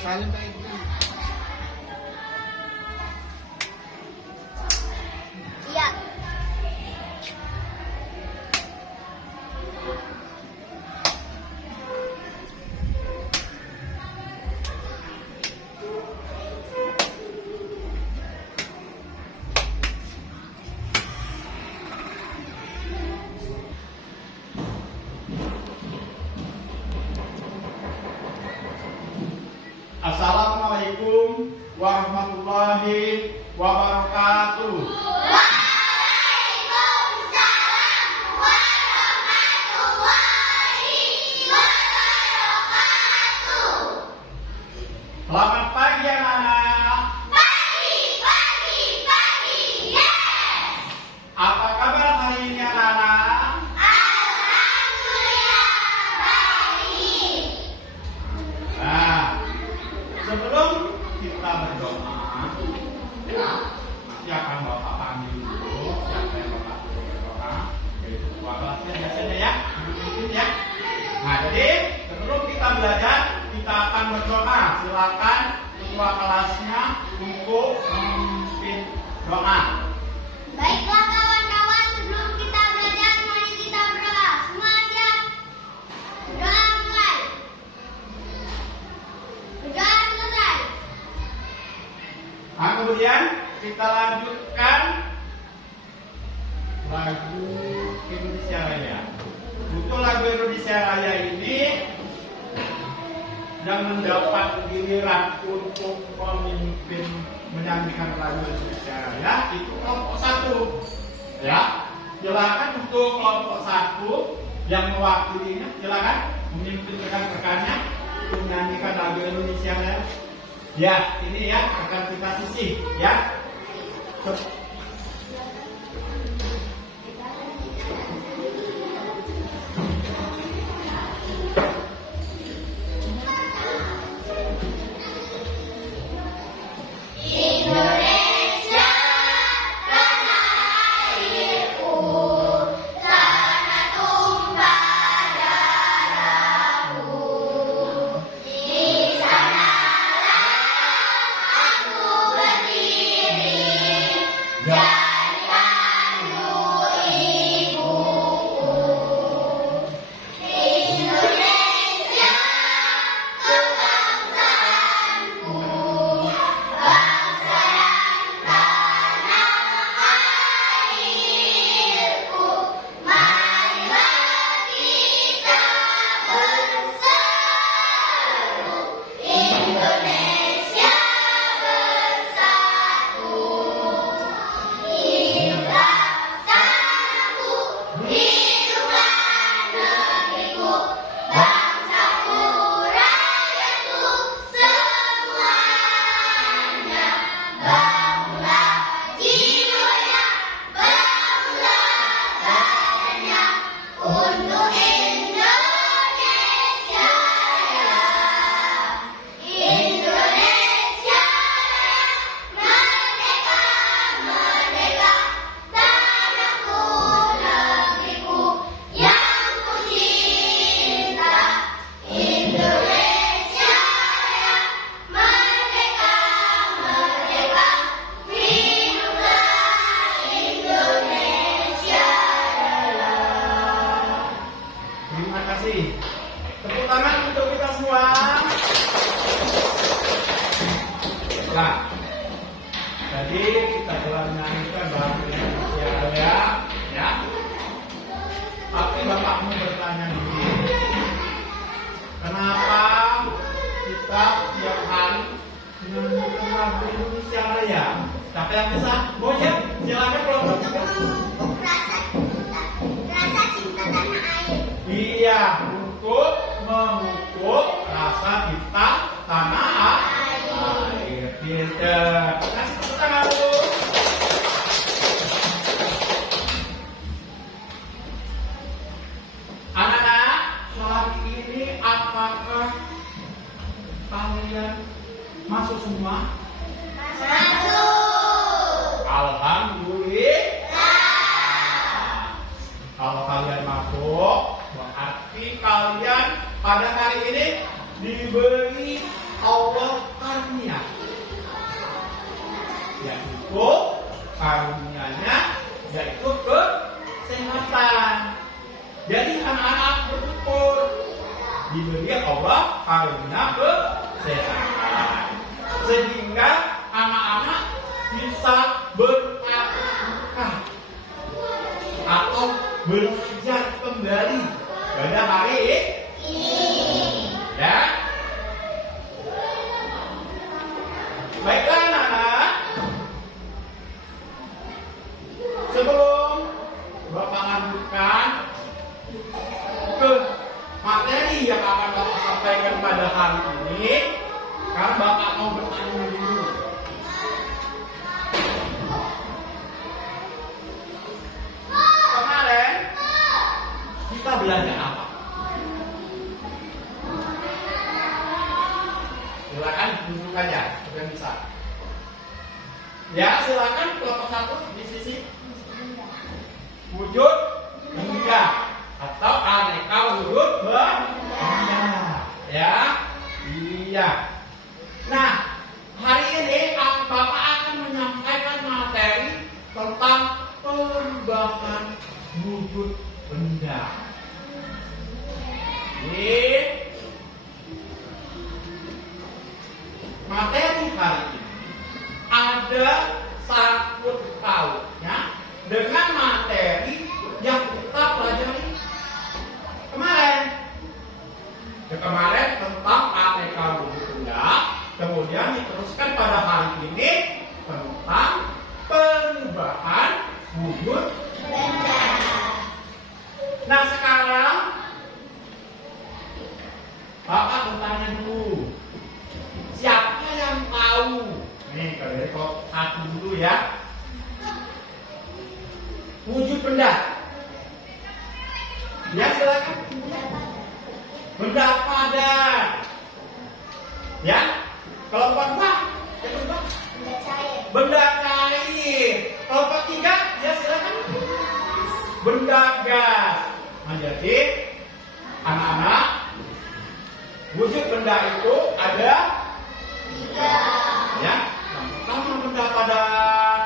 Salim kayak gitu. Iya. Assalamualaikum warahmatullahi wabarakatuh. Waalaikumsalam warahmatullahi wabarakatuh. Selamat pagi anak-anak. Pagi, yes. Apa kabar hari ini anak-anak? Alhamdulillah baik. Nah, sebelum kita berdoa, ya, nanti akan Bapak panggil dulu siapa yang Bapak suruh berdoa, yaitu ketua kelasnya biasanya ya, mungkin ya. Nah, jadi sebelum kita belajar, kita akan berdoa. Silakan ketua kelasnya untuk memimpin doa. Baiklah kawan-kawan, sebelum kita belajar, mari kita berdoa. Semua siap? Berdoa mulai. Berdoa selesai. Nah, kemudian kita lanjutkan lagu Indonesia Raya. Untuk lagu Indonesia Raya ini yang mendapat giliran untuk memimpin menyanyikan lagu Indonesia Raya itu kelompok 1. Ya, silakan untuk kelompok 1 yang mewakilinya, silakan memimpin rekan-rekannya untuk menyanyikan lagu Indonesia Raya. Ya, ini ya akan kita sisih ya. Indonesia tanah airku, tanah tumpah darahku. Di sanalah aku berdiri, jadi pandu ibuku. Indonesia kebangsaanku, bangsa dan tanah airku. Marilah kita berseru, Indonesia bersatu. Hiduplah tanahku, hiduplah negeriku, bangsaku, rakyatku semuanya. Bangunlah jiwanya, bangunlah badannya untuk Indonesia Raya. Indonesia Raya, merdeka, merdeka, tanahku, negeriku yang ku cinta. Indonesia Raya, merdeka, merdeka, hiduplah Indonesia Raya. Terima kasih. Tepuk tangan untuk kita semua. Nah, jadi kita telah menyanyikan lagu Indonesia Raya, ya. Tapi bapakmu bertanya dulu, kenapa kita tiap hari menyanyikan lagu Indonesia Raya? Siapa yang bisa? Boya, silakan kelompok 3. Rasa cinta tanah air. Iya, untuk memupuk rasa cinta tanah air. Pinter. Kasih tepuk tangan dulu. Anak-anak, hari ini apakah kalian masuk semua? Masuk. Alhamdulillah. Kalau kalian masuk, berarti kalian pada hari ini diberi Allah karunia, yaitu karunianya yaitu kesehatan. Jadi anak-anak bersyukur diberi Allah karunia kesehatan, sehingga anak-anak bisa berakikah atau belajar kembali pada hari ini. Ya, baiklah anak-anak, sebelum Bapak lanjutkan ke materi yang akan Bapak sampaikan pada hari ini, kan Bapak mau bertanya dulu. Kemarin kita belajar apa? Silakan tunjuk aja, yang bisa. Ya, silakan kelompok satu di sisi wujud benda atau aneka wujud benda. Ya, iya. Nah, hari ini Bapak akan menyampaikan materi tentang perubahan wujud benda. Ini materi hari ini ada sangkut pautnya dengan materi yang kita pelajari kemarin. Kemarin tentang aneka wujud benda, kemudian diteruskan pada hari ini tentang perubahan wujud benda. Nah, sekarang Bapak bertanya dulu, siapa yang tahu? Nih, kalau dari kelompok satu dulu ya. Wujud benda. Ya, silakan. Benda padat. Ya, kelompok dua. Yang kedua, Benda cair. benda cair. Kelompok tiga, ya silakan. Benda gas. Nah, jadi anak-anak, wujud benda itu ada Tiga. ya. Yang pertama benda padat,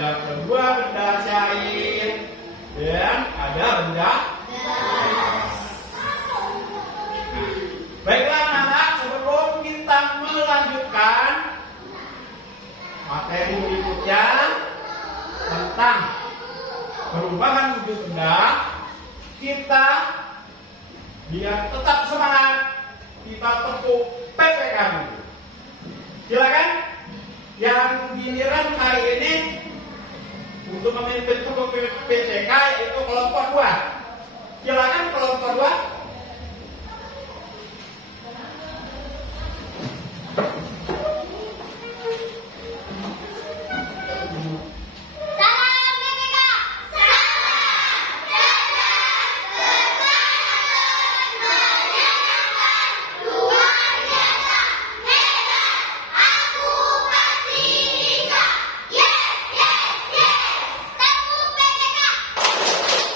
yang kedua benda cair, dan ada benda. Gas. Nah, baiklah anak-anak, sebelum kita melanjutkan materi berikutnya tentang perubahan wujud benda, kita biar tetap semangat, kita tepuk PPK dulu. Silakan yang giliran hari ini untuk memimpin tepuk PPK itu kelompok 2. Silakan kelompok 2. Salam BPK. Salam. Cerdas, berpengalaman, menyenangkan, luar biasa, hebat. Aku pasti bisa. Yes, yes, yes. Tepuk BPK.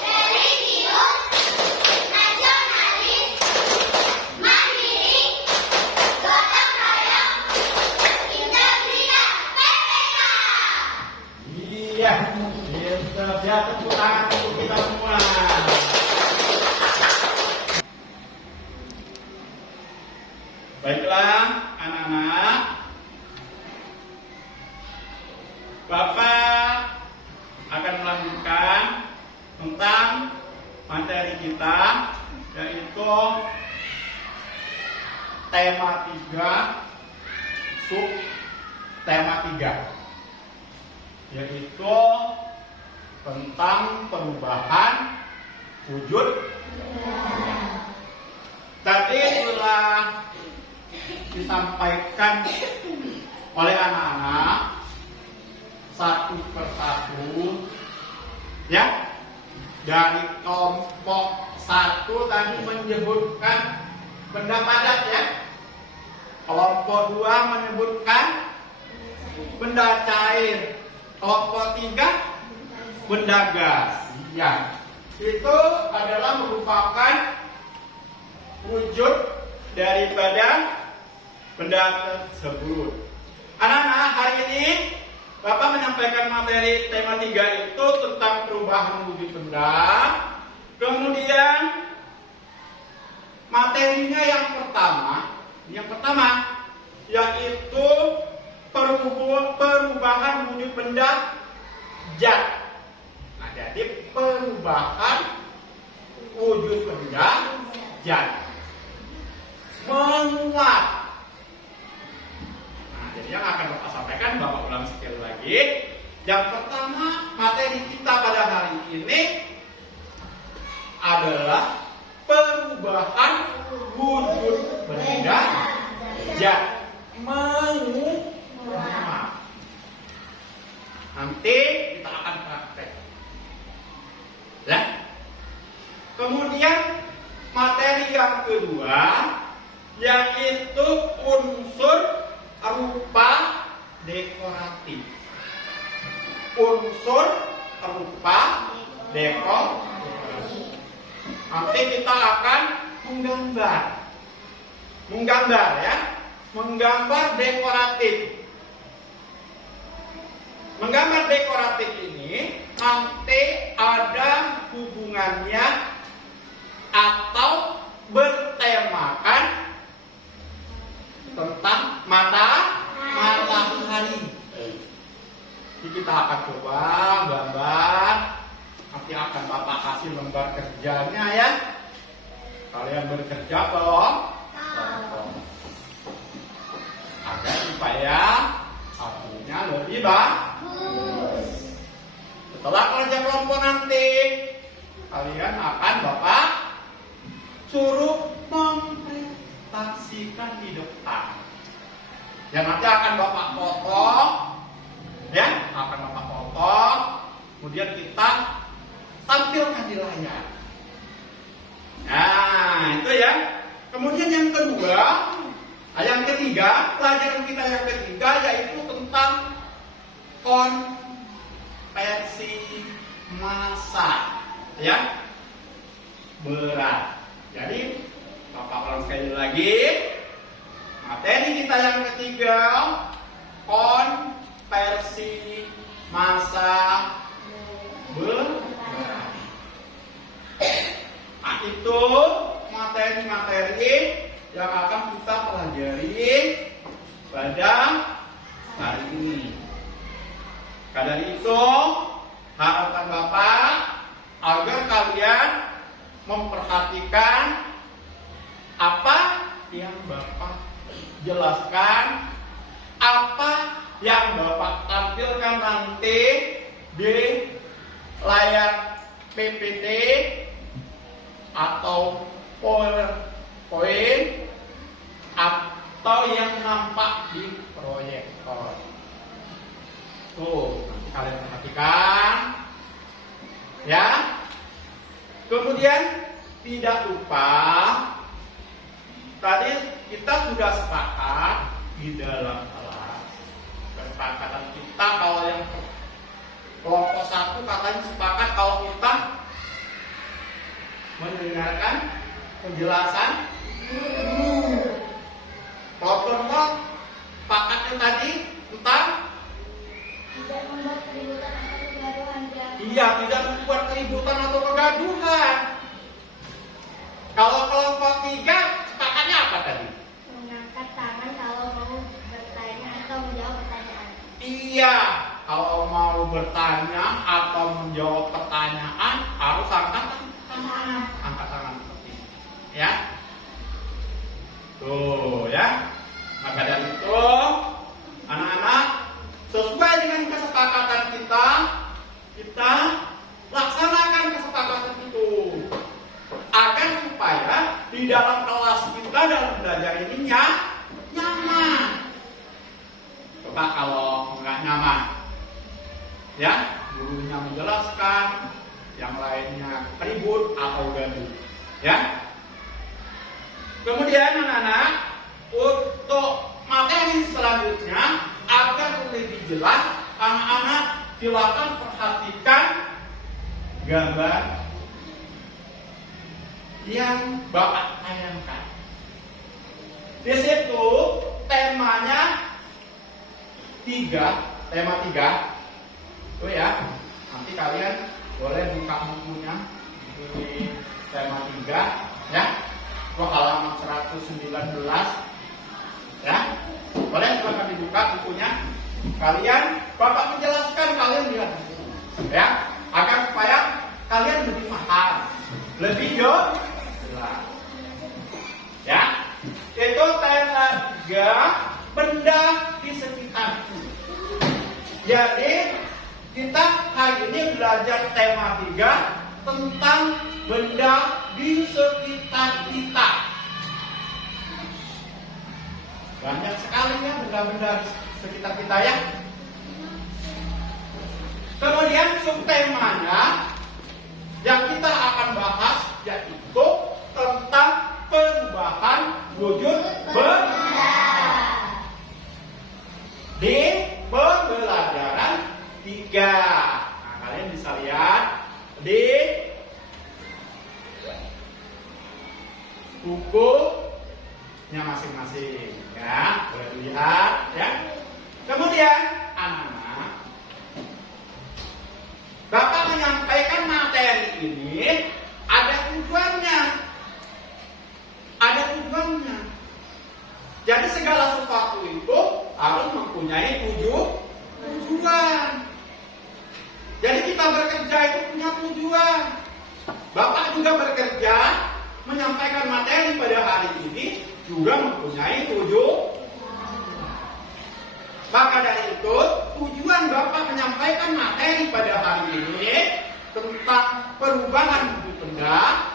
Religius, nasionalis, mandiri, gotong royong, integritas BPK. Iya, siap tepuk tangan untuk kita semua. Baiklah, anak-anak, Bapak akan melanjutkan tentang materi kita, yaitu tema 3, sub tema 3, yaitu tentang perubahan wujud. Tadi telah disampaikan oleh anak-anak satu persatu, ya. Dari kelompok 1 tadi menyebutkan benda padat, ya. Kelompok 2 menyebutkan benda cair. Kelompok 3 benda gas. Ya, itu adalah merupakan wujud daripada benda tersebut. Anak-anak, hari ini Bapak menyampaikan materi tema 3 itu tentang perubahan wujud benda. Kemudian materinya yang pertama yaitu perubahan wujud benda zat. Nah, jadi perubahan wujud benda zat menguat. Nah, jadi yang akan Bapak sampaikan, Bapak ulang sekali lagi. Yang pertama, materi kita pada hari ini adalah perubahan wujud benda zat menguat. Nanti kita akan praktek. Ya. Kemudian materi yang kedua yaitu unsur rupa dekoratif. Unsur rupa dekoratif. Nanti kita akan menggambar ya, menggambar dekoratif. Menggambar dekoratif ini nanti ada hubungannya atau bertemakan tentang matahari. Jadi kita akan coba gambar. Nanti akan Bapak kasih lembar kerjanya ya. Kalian bekerja belum? Agar supaya hasilnya lebih bagus. Setelah kerja kelompok nanti, kalian akan Bapak suruh mempresentasikan di depan. Dan nanti akan Bapak potong, ya, akan Bapak potong. Kemudian kita tampilkan di layar. Nah, itu ya. Kemudian yang kedua, yang ketiga, pelajaran kita yang ketiga yaitu tentang konversi massa, ya, berat. Jadi, Bapak ulang sekali lagi. Materi kita yang ketiga, konversi massa berat. Nah, itu materi-materi yang akan kita pelajari pada hari ini. Karena itu, harapan Bapak agar kalian memperhatikan apa yang Bapak jelaskan, apa yang Bapak tampilkan nanti di layar PPT atau PowerPoint atau yang nampak di proyektor. Tuh, kalian perhatikan ya. Kemudian tidak lupa, tadi kita sudah sepakat di dalam kelas. Kesepakatan kita kalau yang kelompok 1 katanya sepakat kalau kita mendengarkan penjelasan kelompok sepakatnya tadi tentang tidak membuat keributan atau kegaduhan. Iya, tidak membuat keributan atau kegaduhan. Kalau kelompok 3 sepakatnya apa tadi? Mengangkat tangan kalau mau bertanya atau menjawab pertanyaan. Iya, kalau mau bertanya atau menjawab pertanyaan harus angkat tangan. Angkat tangan seperti ini. Ya. Tuh ya. Maka dari itu, anak-anak, sesuai dengan kesepakatan kita laksanakan kesepakatan itu agar supaya di dalam kelas kita dalam belajar ini nyaman. Coba kalau nggak nyaman, ya, gurunya menjelaskan, yang lainnya ribut atau gaduh, ya. Kemudian anak-anak, untuk materi selanjutnya agar lebih jelas, anak-anak silakan perhatikan gambar yang Bapak tayangkan. Di situ temanya tema 3. Tuh ya, nanti kalian boleh buka bukunya di tema 3 ya. Itu halaman 119 ya. Boleh silakan dibuka bukunya. Kalian, Bapak menjelaskan, kalian lihat ya, agar supaya kalian lebih paham, lebih jelas. Ya, itu tema 3, benda di sekitarku. Jadi kita hari ini belajar tema 3 tentang benda di sekitar kita. Banyak sekali ya benda-benda di sekitar kita ya. Kemudian subtemanya yang kita akan bahas yaitu tentang perubahan wujud benda. Di pembelajaran 3. Nah, kalian bisa lihat di bukunya masing-masing ya, boleh dilihat ya. Kemudian anak-anak, Bapak menyampaikan materi ini ada tujuannya. Ada tujuannya. Jadi segala sesuatu itu harus mempunyai tujuan. Jadi kita bekerja itu punya tujuan. Bapak juga bekerja menyampaikan materi pada hari ini juga mempunyai tujuan. Maka dari itu tujuan Bapak menyampaikan materi pada hari ini tentang perubahan wujud benda.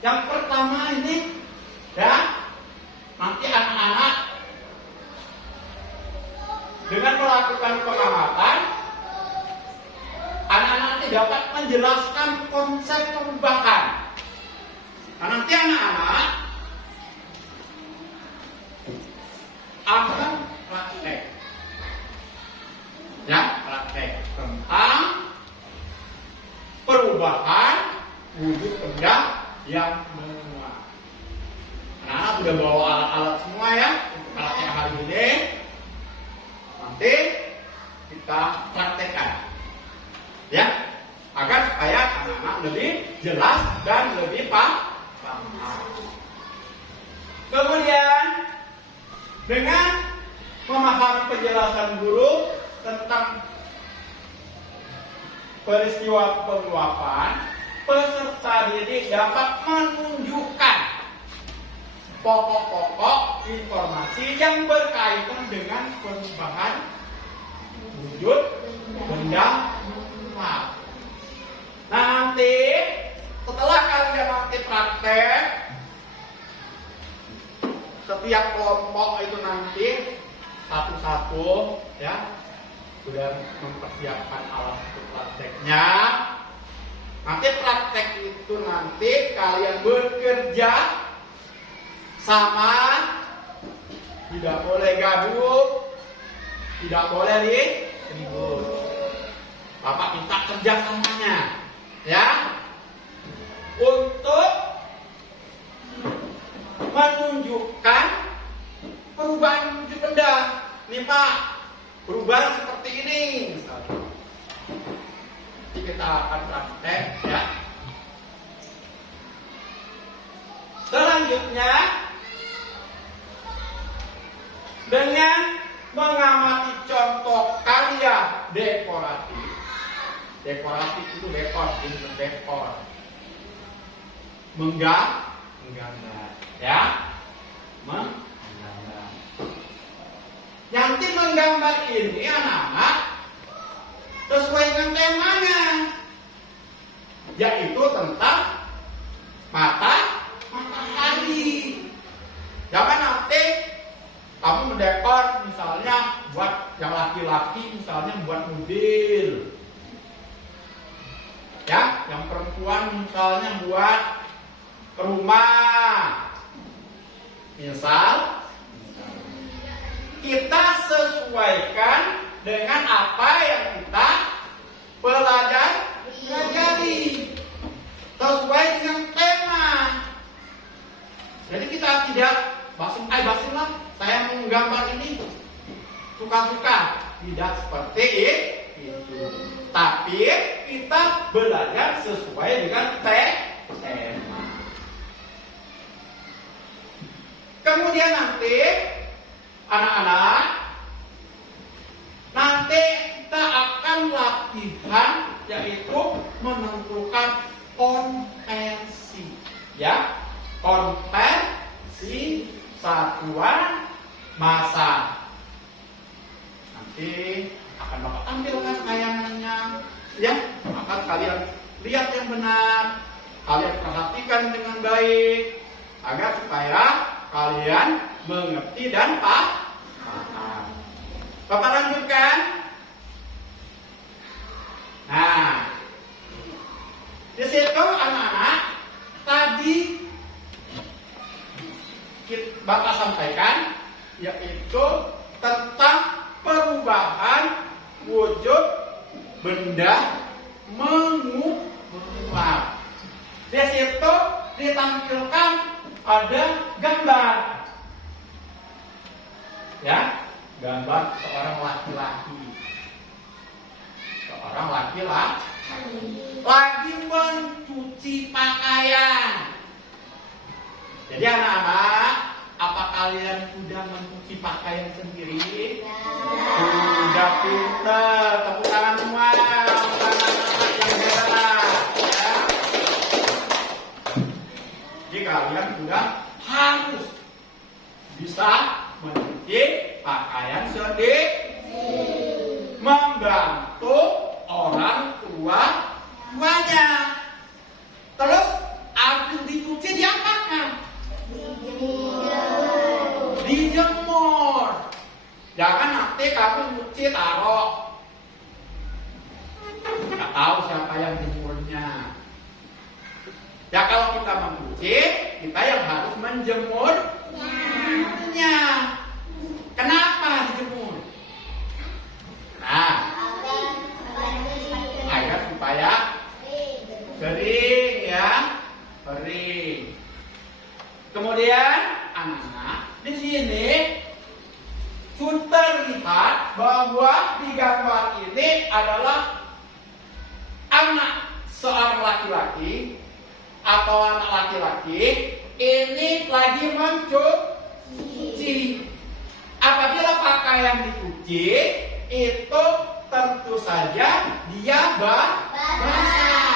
Yang pertama ini ya, nanti anak-anak dengan melakukan pengamatan, anak-anak nanti dapat menjelaskan konsep perubahan. Nah, nanti anak-anak akan praktek, ya, praktek tentang perubahan wujud benda yang menguap. Anak-anak sudah bawa alat-alat semua ya untuk alatnya hari ini. Nanti kita praktekkan, ya, agar supaya anak-anak lebih jelas dan lebih paham. Kemudian dengan memahami penjelasan guru tentang peristiwa penguapan, peserta didik dapat menunjukkan pokok-pokok informasi yang berkaitan dengan perubahan wujud benda menguap. Nah, nanti setelah kalian nanti praktek, setiap kelompok itu nanti satu-satu ya sudah mempersiapkan alat untuk prakteknya. Nanti praktek itu nanti kalian bekerja sama, tidak boleh gaduh, tidak boleh ribut. Bapak minta kerjasamanya ya, untuk menunjukkan perubahan wujud benda. Nih Pak, perubahan seperti ini misalnya. Nanti kita akan praktek ya. Selanjutnya dengan mengamati contoh karya dekoratif. Dekoratif itu dekor, ini dekor. Menggambar, ya, menggambar. Nanti menggambar ini anak-anak sesuai dengan temanya, yaitu tentang matahari. Jangan nanti kamu mendekor misalnya buat yang laki-laki, misalnya buat mobil, ya, yang perempuan misalnya buat rumah. Misal kita sesuaikan dengan apa yang kita pelajari, sesuai dengan tema. Jadi kita tidak Basimlah, saya menggambar ini suka-suka. Tidak seperti itu. Tapi kita belajar sesuai dengan tema. Kemudian nanti anak-anak, nanti kita akan latihan yaitu menentukan konvensi, ya, konvensi satuan massa. Nanti akan Bapak tampilkan tayangannya, ya. Maka kalian lihat yang benar, kalian perhatikan dengan baik, agar supaya kalian mengerti dan paham. Bapak lanjutkan. Nah, di situ anak-anak tadi Bapak sampaikan yaitu tentang perubahan wujud benda menguap. Di situ ditampilkan ada gambar, ya, gambar seorang laki-laki. Seorang laki-laki lagi mencuci pakaian. Jadi anak-anak, apa kalian sudah mencuci pakaian sendiri? Sudah pintar, tepuk tangan semua anak-anak yang hebat, ya. Jadi kalian sudah harus bisa mencuci pakaian sendiri, membantu orang tuanya. Terus habis dicuci diapakan? Dijemur. Jangan nanti kamu nyuci taruh, nggak tahu siapa yang jemurnya. Ya kalau kita mencuci, kita yang harus menjemurnya. Kenapa dijemur? Nah, agar supaya kering, ya, kering. Kemudian anak-anak di sini sudah terlihat bahwa di gambar ini adalah anak seorang laki-laki atau anak laki-laki ini lagi mencuci. Apabila pakaian dicuci, itu tentu saja dia basah.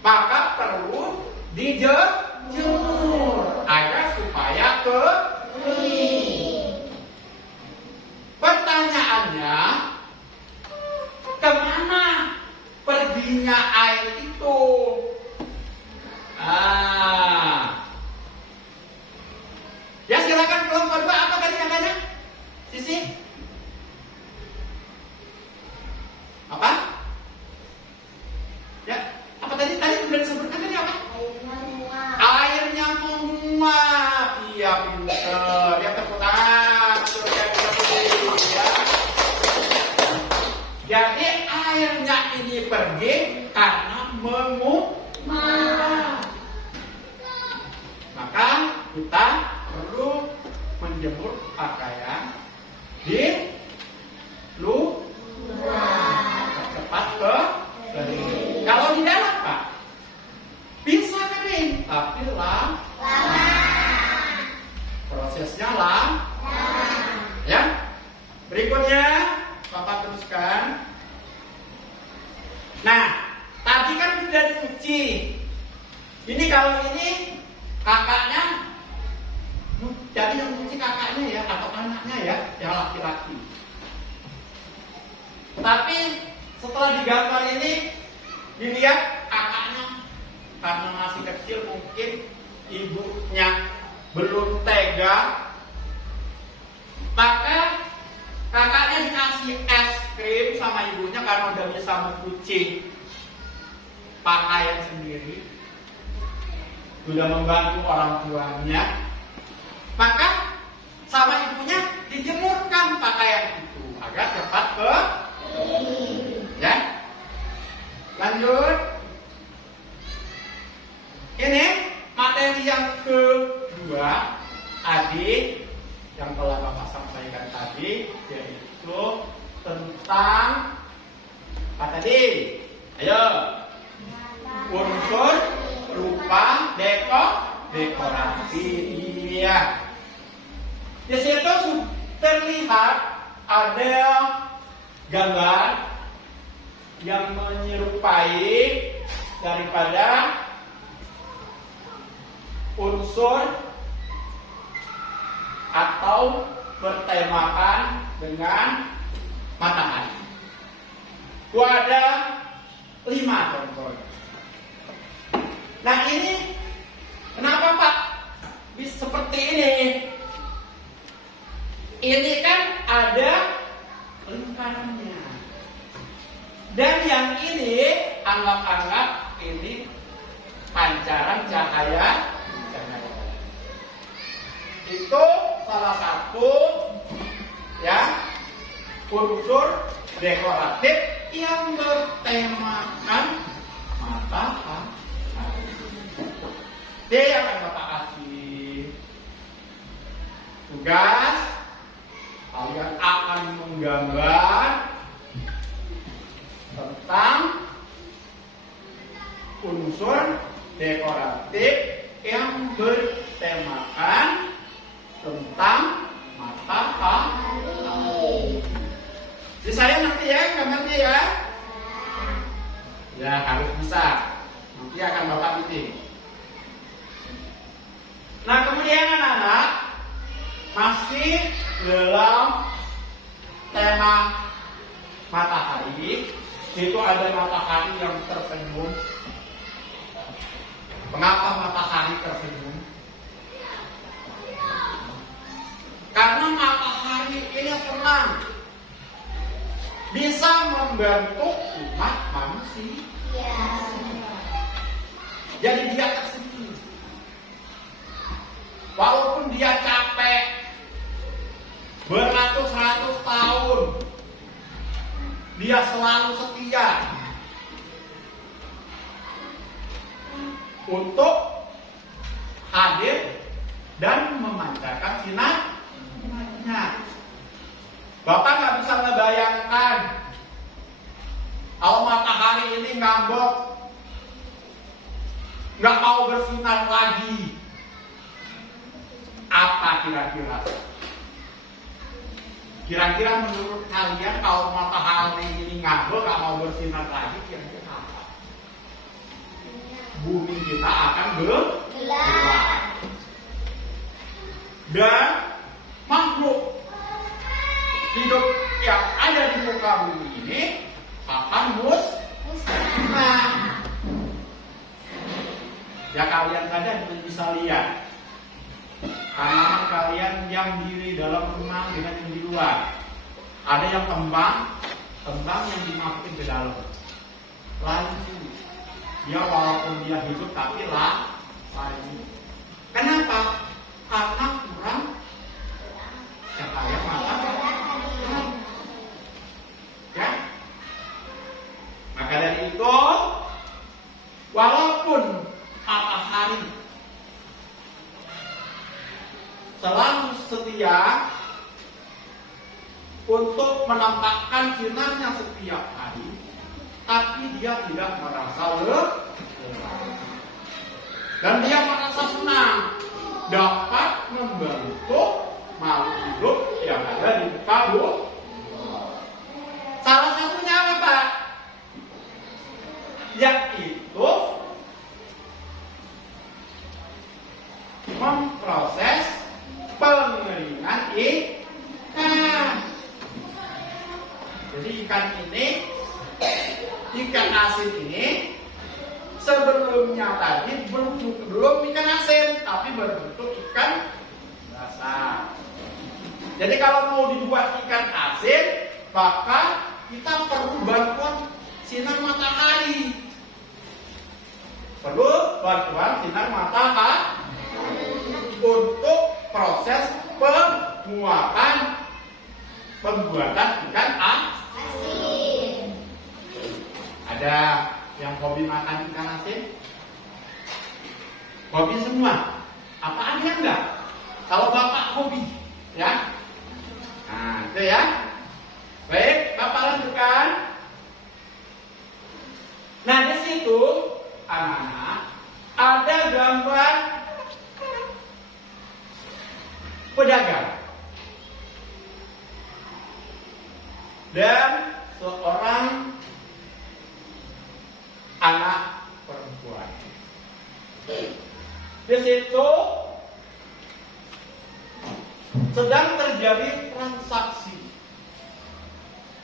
Maka perlu dijemur agar supaya kering. Pertanyaannya, kemana perginya air itu? Ya silakan kelompok 2, apa tadi katanya? Sisi? Apa? Ya, apa tadi? Tadi sudah disebutkan tadi apa? Airnya menguap. Iya, pintar. Ya, tepuk tangan. Ya. Jadi airnya ini pergi karena menguap. Maka kita perlu menjemur pakaian di luar cepat kering. Kalau di dalam Pak bisa kering, tapi lama. Prosesnya lama. Ya. Berikutnya Bapak teruskan. Nah, tadi kan sudah dicuci. Ini kalau ini kakaknya, jadi yang cuci kakaknya ya, atau anaknya ya, yang laki-laki. Tapi setelah digambar ini, dilihat kakaknya karena masih kecil mungkin ibunya belum tega, maka kakaknya dikasih es krim sama ibunya karena udah bisa mencuci pakaian sendiri, sudah membantu orang tuanya, maka sama ibunya dijemurkan pakaian itu agar cepat kering. Ya, lanjut. Ini materi yang kedua adik yang telah Bapak sampaikan tadi, yaitu tentang apa tadi? Ayo. Unsur rupa dekorasi. Iya. Di situ terlihat ada gambar yang menyerupai daripada unsur atau bertemakan dengan matahari. Itu ada 5 contoh. Nah ini kenapa Pak bisa seperti ini? Ini kan ada lingkarannya. Dan yang ini anggap-anggap ini pancaran cahaya. Itu salah satu ya unsur dekoratif yang bertemakan matahari. Dia akan Bapak kasih tugas, kalian akan menggambar tentang unsur dekoratif yang bertemakan tentang matahari. Jadi saya nanti ya gambarnya ya. Ya harus bisa. Nanti akan Bapak bikin. Nah kemudian anak-anak masih dalam tema matahari. Itu ada matahari yang tersenyum. Mengapa matahari tersenyum? Karena matahari ini senang bisa membentuk umat manusia. Jadi dia tersenyum. Walaupun dia capek beratus-ratus tahun, dia selalu setia untuk hadir dan memancarkan sinarnya. Bapak nggak bisa ngebayangkan kalau matahari ini ngambek, nggak mau bersinar lagi. Apa kira-kira? Kira-kira menurut kalian kalau matahari ini ngambek, nggak mau bersinar lagi, kira-kira apa? Bumi kita akan gelap. Dan makhluk hidup yang ada di muka bumi ini akan musnah. Ya kalian saja bisa lihat tanaman kalian yang di dalam rumah dengan yang di luar. Ada yang kembang yang dimasukin ke dalam. Lalu dia walaupun dia hidup tapi lagi. Kenapa? Karena kurang cahaya matahari. Ya. Maka dari itu, walaupun matahari selalu setia untuk menampakkan sinarnya setiap hari, tapi dia tidak merasa lelah. Dan dia merasa senang dapat membentuk makhluk hidup yang ada di muka bumi. Salah satunya apa Pak? Yaitu memproses pengeringan ikan. Jadi ikan asin ini sebelumnya tadi belum ikan asin, tapi berbentuk ikan basah. Jadi kalau mau dibuat ikan asin, maka kita perlu bantuan sinar matahari. Perlu bantuan sinar matahari untuk proses pembuatan ikan asin. Ada yang hobi makan ikan asin? Hobi semua? Apa ada yang enggak? Kalau Bapak hobi, ya. Nah, itu ya. Baik, Bapak lanjutkan. Nah, di situ anak-anak ada gambar pedagang dan seorang anak perempuan. Di situ sedang terjadi transaksi,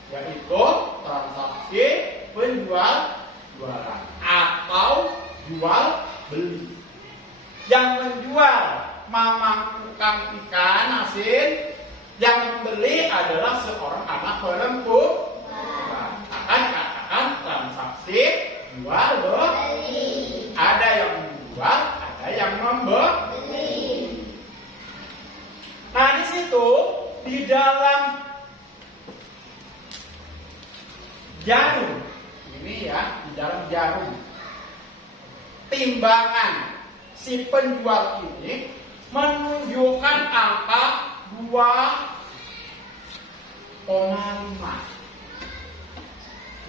yaitu transaksi penjual-jualan atau jual beli. Yang menjual mamang tukang ikan asin, yang membeli adalah seorang anak perempuan. Akan katakan transaksi jual beli. Ada yang menjual, ada yang membeli. Nah, di situ di dalam jarum ini ya, di dalam jarum timbangan si penjual ini menunjukkan angka 2,5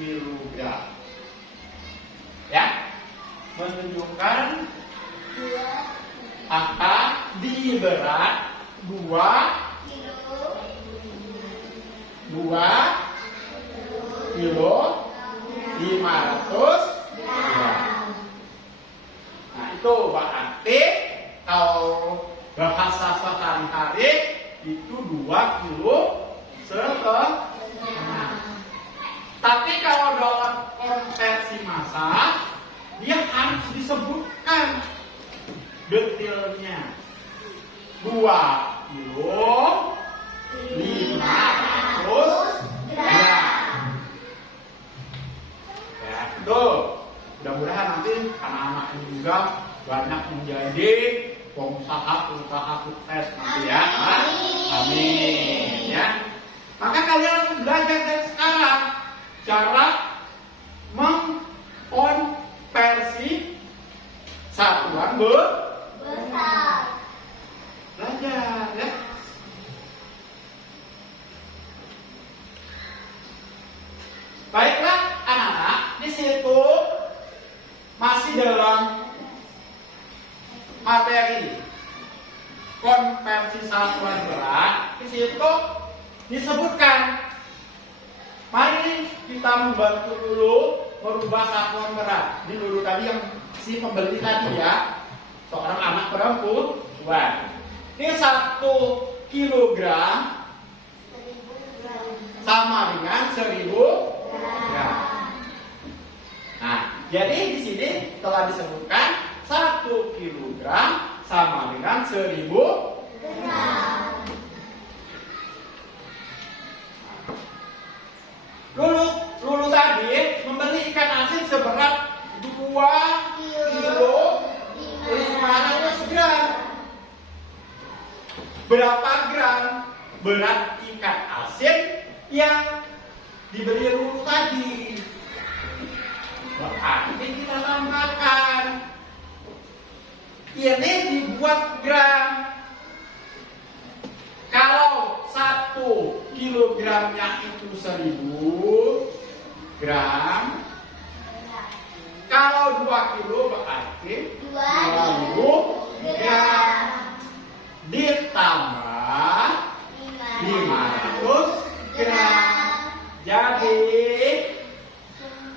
kilogram. Ya, menunjukkan angka di berat 2 kilo 500 gram. Nah, itu berarti kalau bahasa sehari-hari itu 2 kilo setengah. Tapi kalau dalam konversi massa, dia harus disebutkan detailnya. 2 kilo 500 gram. Ya, itu. Mudah-mudahan nanti anak-anak ini juga banyak menjadi pengusaha sukses nanti ya. Amin. Ya. Maka kalian harus belajar dari sekarang cara mengkonversi satuan besar. Belajar ya. Baiklah anak-anak, di situ masih dalam materi konversi satuan berat. Di situ disebutkan, mari kita membantu dulu merubah satuan berat. Ini dulu tadi yang si pembeli tadi ya, seorang anak perempuan. Ini 1 kilogram sama dengan 1000 gram. Nah, jadi di sini telah disebutkan 1 kilogram sama dengan 1000 gram. Lulu tadi membeli ikan asin seberat 2 kilo 500 gram. Berapa gram berat ikan asin yang dibeli Lulu tadi? Berarti kita tambahkan. Ini dibuat gram. Kalau 1 kilogramnya itu 1000 gram. Kalau 2 kilo berarti 2000 gram. Ditambah 500 gram. Jadi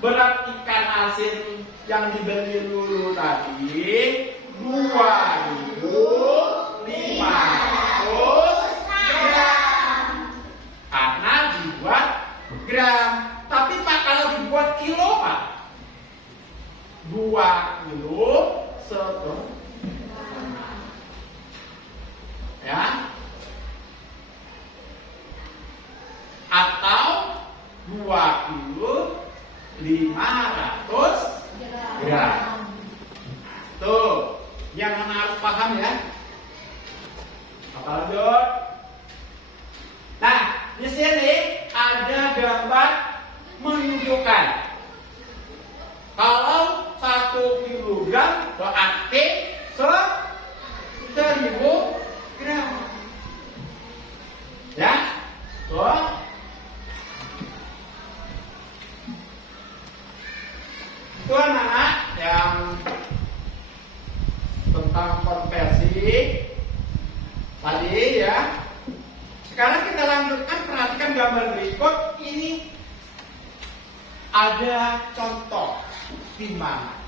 berat ikan asin yang dibeli Lulu tadi 2.500 gram. Karena dibuat gram. Tapi Pak, kalau dibuat kilo Pak, 2 kilo setengah. Ya, atau 2 kilo 500 gram. Tuh, yang harus paham ya. Apa lanjut? Nah, di sini ada gambar menunjukkan kalau 1 kilogram berarti 1000 gram. gambar berikut ini ada contoh timbangan.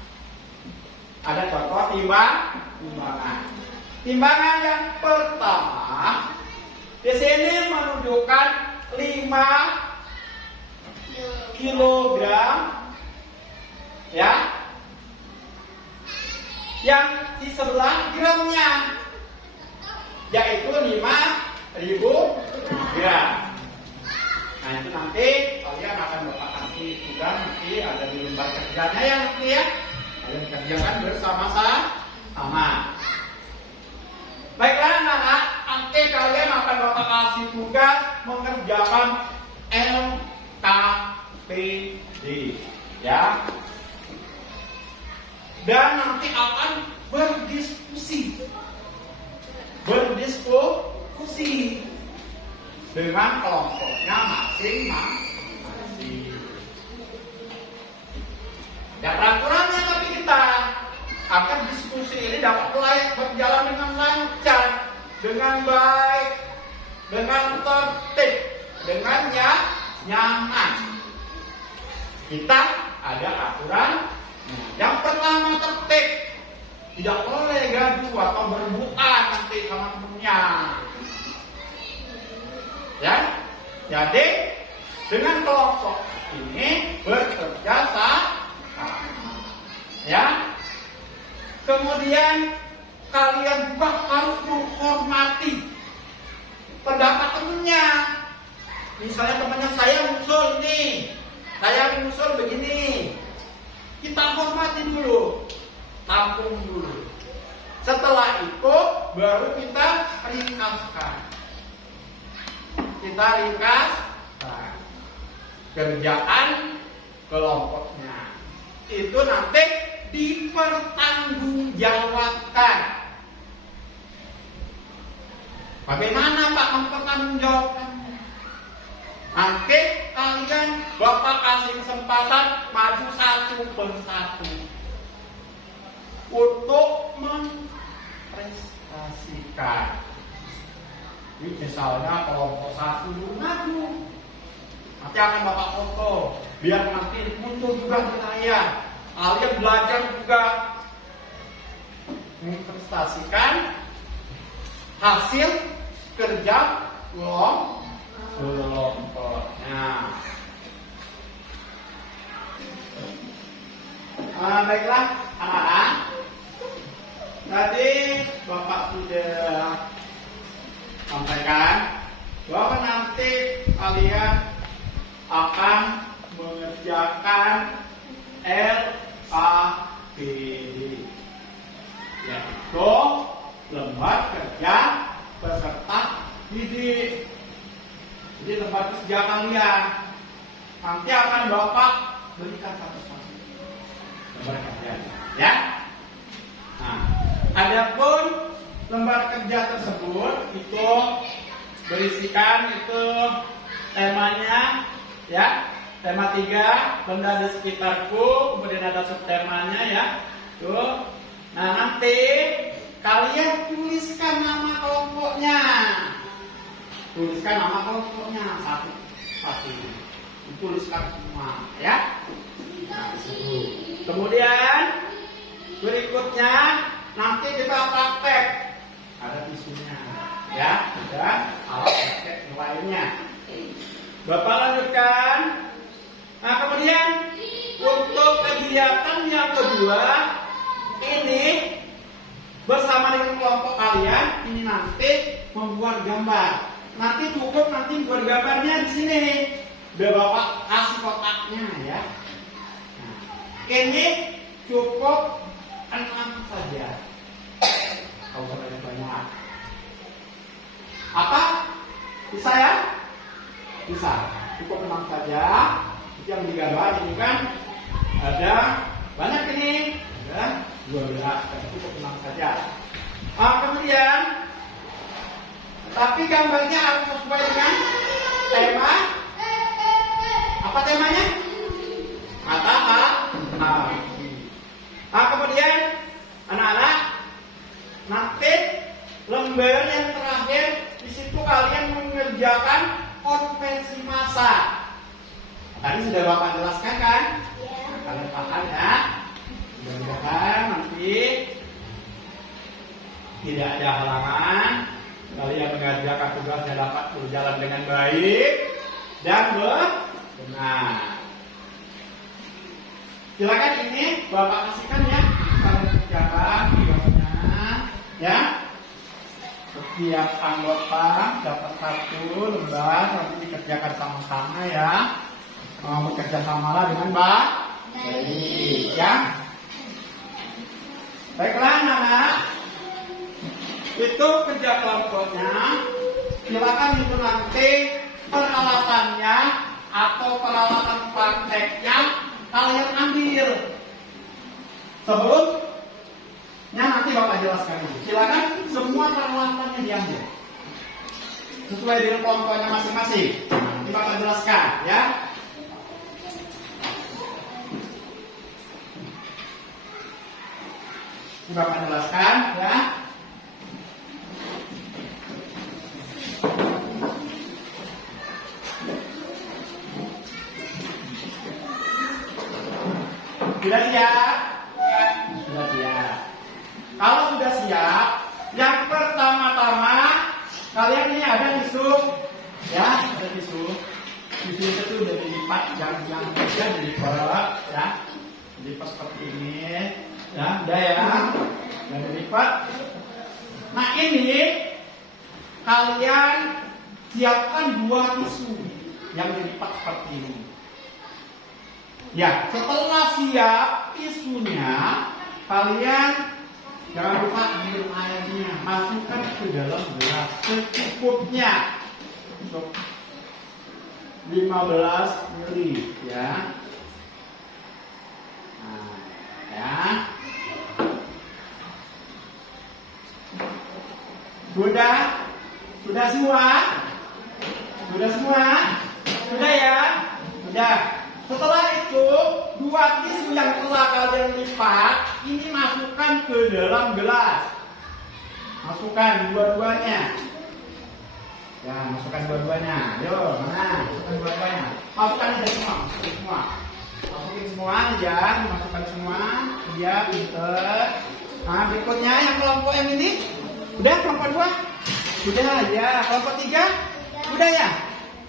Ada contoh timbangan. Timbangan yang pertama di sini menunjukkan 5 kilogram, ya. Yang di sebelah gramnya, yaitu 5.000 gram. Nah itu nanti kalian akan Bapak kasih tugas, nanti ada di lembar kerjanya ya nanti ya. Kalian kerjakan bersama-sama. Baiklah anak-anak, nanti kalian akan Bapak kasih tugas mengerjakan LKPD, ya. Dan nanti akan berdiskusi dengan kelompoknya masing-masing. Dan peraturannya tapi kita akan diskusi ini dapat berjalan dengan lancar, dengan baik, dengan tertib, dengan nyaman. Kita ada aturan. Yang pertama tertib, tidak boleh gaduh atau berbuat nanti sama temennya. Ya, jadi dengan kelompok ini bekerja sama. Ya, kemudian kalian juga harus menghormati pendapat temennya. Misalnya temannya saya usul ini, saya usul begini. Kita hormati dulu, tampung dulu. Setelah itu baru kita ringkaskan. Kerjaan kelompoknya. Itu nanti dipertanggungjawabkan. Bagaimana Pak mempertanggungjawabkannya? Nanti kalian Bapak kasih kesempatan maju satu persatu untuk mempresentasikan. Ini misalnya kelompok 1 dulu maju, nanti akan Bapak foto, biar nanti muncul juga di layar. Kalian belajar juga mempresentasikan hasil kerja kelompoknya. Baiklah anak-anak, tadi Bapak sudah sampaikan bahwa nanti kalian akan mengerjakan LKPD, yaitu lembar kerja peserta didik. Jadi lembar kerja kalian nanti akan Bapak berikan satu-satu lembar kerja, ya. Nah, adapun lembar kerja tersebut itu berisikan itu temanya, ya. Tema 3, benda di sekitarku, kemudian ada subtemanya, ya. Tuh. Nah, nanti kalian tuliskan nama kelompoknya. Tuliskan nama kelompoknya satu-satu. Tuliskan semua, ya. Nah, kemudian berikutnya nanti kita praktek. Ada tisunya, ya. Ada alat praktek yang lainnya. Bapak lanjutkan. Nah, kemudian untuk kegiatan yang kedua ini bersama dengan kelompok kalian ini nanti membuat gambar. Nanti cukup nanti buat gambarnya di sini. Udah Bapak kasih kotaknya, ya. Nah, ini cukup 6 saja. Kalau usah banyak. Apa? Bisa ya? Bisa. Cukup 6 saja. Yang digambar ini kan ada banyak ini. Ada 12. Cukup 6 saja. Kemudian tapi gambarnya harus sesuai dengan tema. Apa temanya? Matahari. Kemudian anak-anak nanti lembar yang terakhir di situ kalian mengerjakan konvensi massa. Tadi sudah Bapak jelaskan kan? Kalian paham ya? Mudah-mudahan nanti tidak ada halangan. Kalian mengerjakan tugasnya dapat berjalan dengan baik dan benar. Silakan ini Bapak kasihkan ya. Kalian kerjakan tugasnya ya. Setiap anggota dapat 1 lembar, nanti dikerjakan sama-sama ya. Bekerja samalah dengan baik ya. Baiklah anak-anak, itu kerja kelompoknya. Silakan itu nanti peralatannya atau peralatan prakteknya kalian ambil. Sebelumnya nanti Bapak jelaskan itu. Silakan semua peralatannya diambil sesuai dengan kelompoknya masing-masing. Nanti Bapak jelaskan ya. Bapak jelaskan ya. Sudah siap? Sudah siap. Kalau sudah siap, yang pertama-tama kalian ini ada tisu ya, ada tisu. Tisu itu udah dilipat, yang dilipat ya. Dilipat seperti ini. Ya, udah ya. Dan dilipat. Nah, ini kalian siapkan 2 tisu yang dilipat seperti ini. Ya, setelah siap tisunya, kalian jangan lupa minum airnya, masukkan ke dalam gelas secukupnya. Untuk 15 ml ya. Nah, ya. Sudah semua? Sudah semua? Sudah ya? Sudah. Setelah itu 2 tisu yang telah kalian lipat ini masukkan ke dalam gelas. Masukkan dua-duanya. Ya, masukkan dua-duanya. Yo, mana? Masukkan dua-duanya. Masukkan aja semua. Masukin semua aja, dimasukkan semua. Iya, pinter. Nah, berikutnya yang kelompok yang ini. Udah kelompok 2? Sudah ya. Kelompok 3? Udah ya?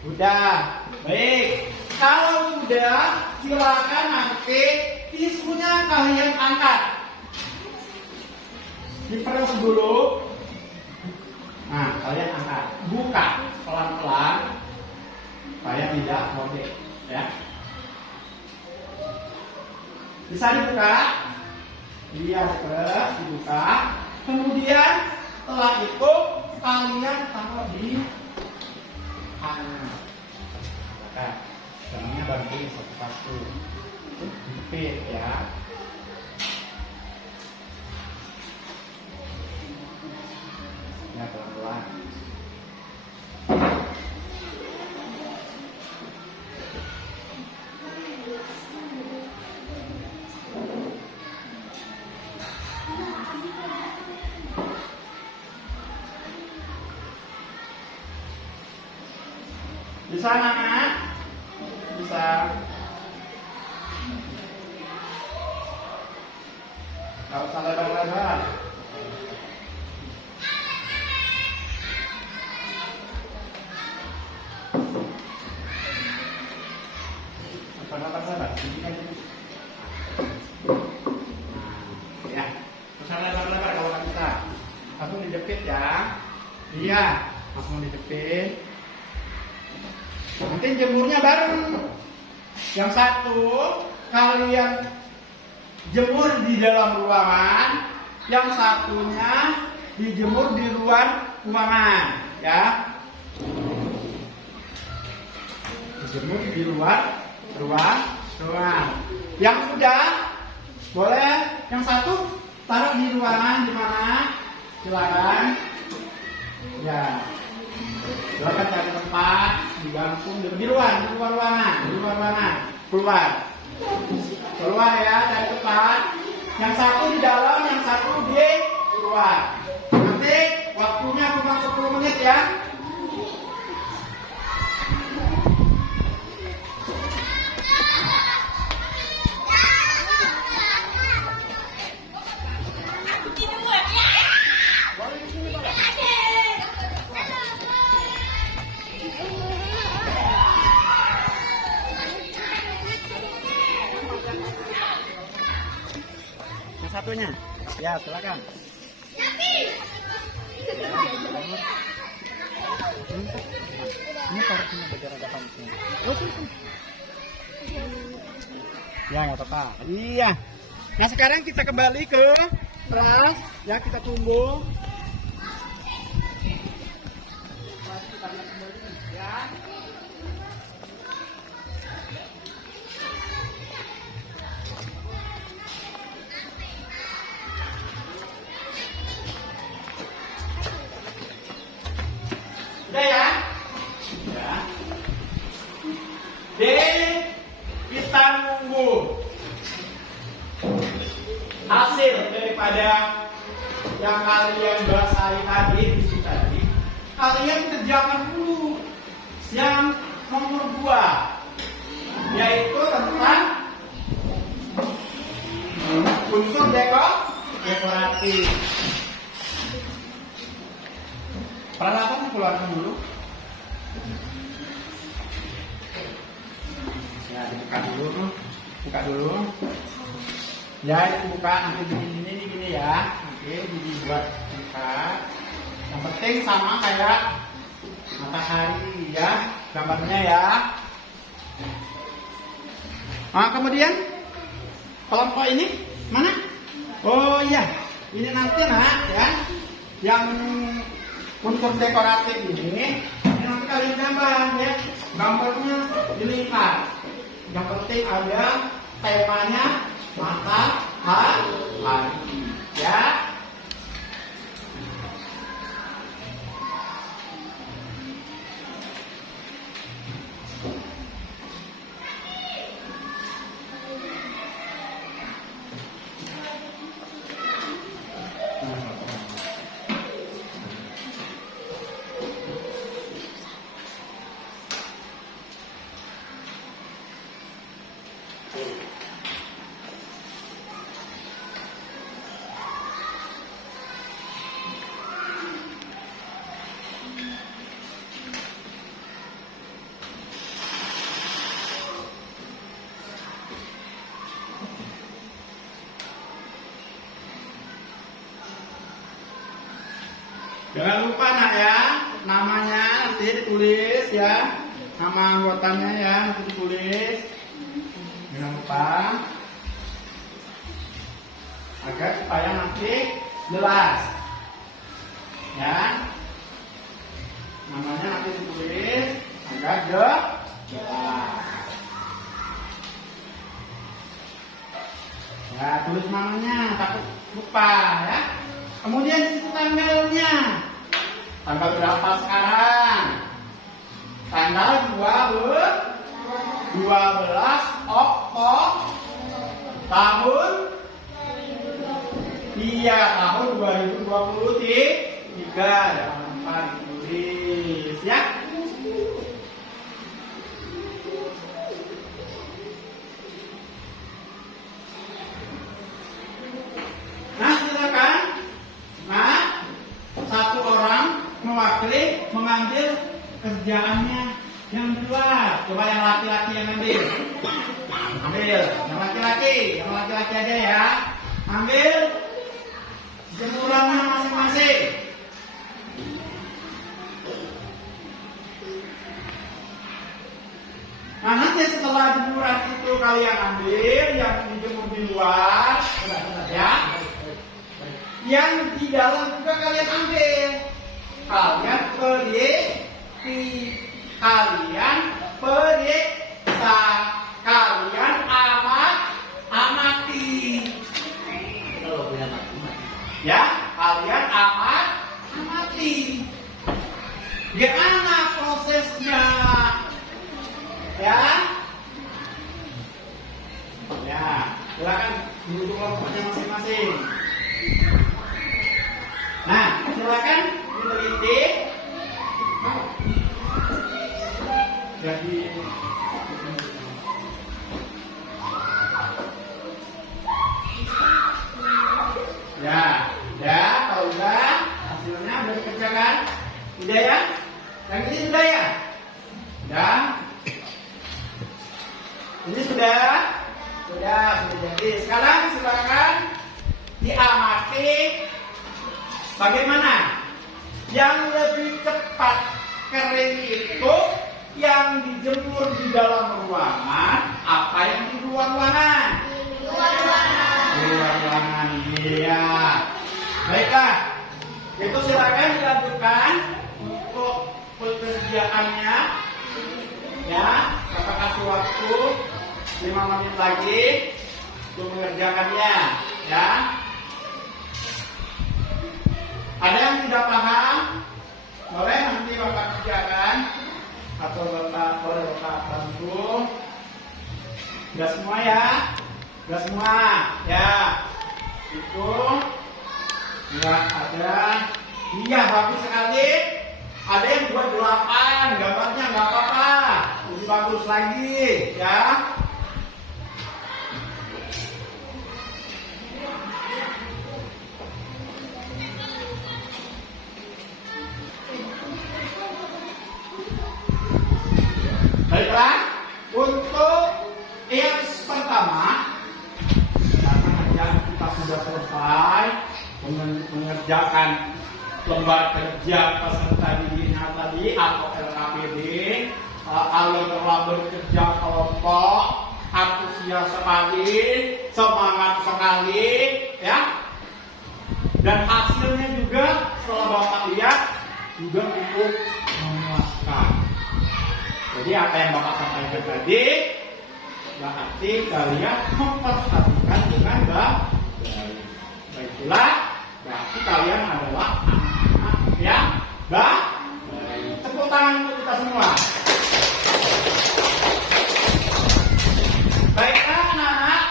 Udah. Baik. Kalau sudah, silakan nanti tisunya kalian angkat. Diperes dulu. Nah, kalian angkat. Buka pelan-pelan. Supaya tidak robek. Ya. Bisa dibuka. Iya, diperes, dibuka. Kemudian setelah itu kalian taruh di tangan. Nah, caranya banting satu-satu. Jepit ya. Ya, pelan-pelan. Bisa anak? Bisa. Gak usah lebar-lebar. Apa-apa sahabat? Ini kan ini. Ya. Usah lebar-lebar kalau nggak bisa. Langsung dijepit ya. Iya. Langsung dijepit. Nanti jemurnya bareng. Yang satu kalian jemur di dalam ruangan, yang satunya dijemur di luar ruangan, ya. Dijemur di luar ruangan. Yang sudah boleh yang satu taruh di ruangan di mana? Silakan. Ya. Silakan cari tempat digantung di luar ruangan, keluar ya, cari tempat. Yang satu di dalam, yang satu di luar. Nanti waktunya cuma 10 menit ya. satunya. Ya, silakan. Ini porsinya berjarak depan sini. Oh, sini. Ya, nggak apa-apa. Iya. Nah, sekarang kita kembali ke kelas. Ya, kita tunggu. Kita lihat kembali, ya. Udah ya? Ya. D, kita nunggu hasil daripada yang kalian bahas hari tadi, misi tadi. Kalian kerjakan dulu yang nomor 2, yaitu tentang unsur dekoratif. Peralatan keluarkan dulu. Ya, dibuka dulu. Buka dulu. Ya, itu buka. Nanti gini ya. Oke, dibuat buka. Yang penting sama kayak matahari ya. Gambarnya ya. Nah, kemudian kelompok ini mana? Oh iya, ini nanti nak ya. Yang unsur dekoratif ini nanti kalian gambar ya, gambarnya dilihat. Yang penting ada temanya matahari ya. Jangan lupa nak ya, namanya nanti ditulis ya, nama anggotanya ya nanti ditulis. Jangan lupa, agar supaya nanti jelas ya. Namanya nanti ditulis agar jelas. Ya, tulis namanya, takut lupa ya. Kemudian di situ tanggalnya. Tanggal berapa sekarang? Tanggal 12 Oktober tahun 2023. Jangan lupa ditulis ya. Nah, silakan. Nah, satu orang mewakili mengambil kerjaannya yang kedua. Coba yang laki-laki yang ambil. Ambil yang laki-laki aja ya. Ambil jemurannya masing-masing. Nah, nanti setelah jemuran itu kalian ambil yang dijemur di luar, ya. Yang di dalam juga kalian ambil. Kalian periksa, kalian amati. Ya, kalian amati. Gimana prosesnya? Ya. Ya, silakan duduk kelompoknya masing-masing. Nah, silakan diteliti. Jadi ya, kalau udah hasilnya udah dikerjakan, udah ya? Yang ini sudah ya? Udah. Ini sudah jadi. Sekarang silakan diamati bagaimana yang lebih cepat kering itu yang dijemur di dalam ruangan apa yang di luar ruangan? Luar ruangan. Luar ruangan, iya. Baiklah, itu silakan dilanjutkan untuk pekerjaannya. Ya, Bapak kasih waktu 5 menit lagi untuk mengerjakannya. Ya. Ada yang tidak paham? Boleh nanti Bapak kerjakan atau Bapak bantu. Sudah semua ya? Sudah semua ya? Itu enggak ada. Iya, bagus sekali. Ada yang buat 8, gambarnya nggak apa-apa. Lebih bagus lagi ya. Baiklah, untuk yang pertama, karena kita sudah selesai mengerjakan lembar kerja peserta didiknya tadi atau LKPD, alur bekerja kelompok, antusias sekali, semangat sekali, ya. Dan hasilnya juga setelah Bapak lihat juga cukup memuaskan. Jadi apa yang Bapak sampaikan tadi berarti kalian memperhatikan dengan baik. Baiklah, berarti kalian adalah anak-anak yang baik. Tepuk tangan untuk kita semua. Baiklah anak-anak,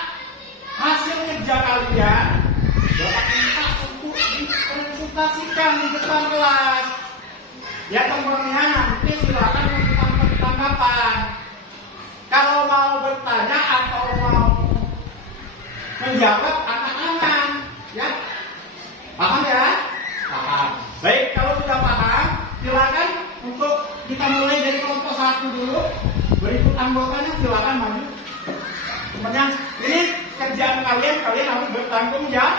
hasil kerja kalian Bapak minta untuk dipresentasikan di depan kelas. Ya teman-temannya nanti silakan memberikan tanggapan. Kalau mau bertanya atau mau menjawab anak-anak, ya paham ya? Paham. Baik, kalau sudah paham, silakan untuk kita mulai dari kelompok 1 dulu. Berikut anggotanya silakan maju. Temannya, ini kerjaan kalian harus bertanggung jawab.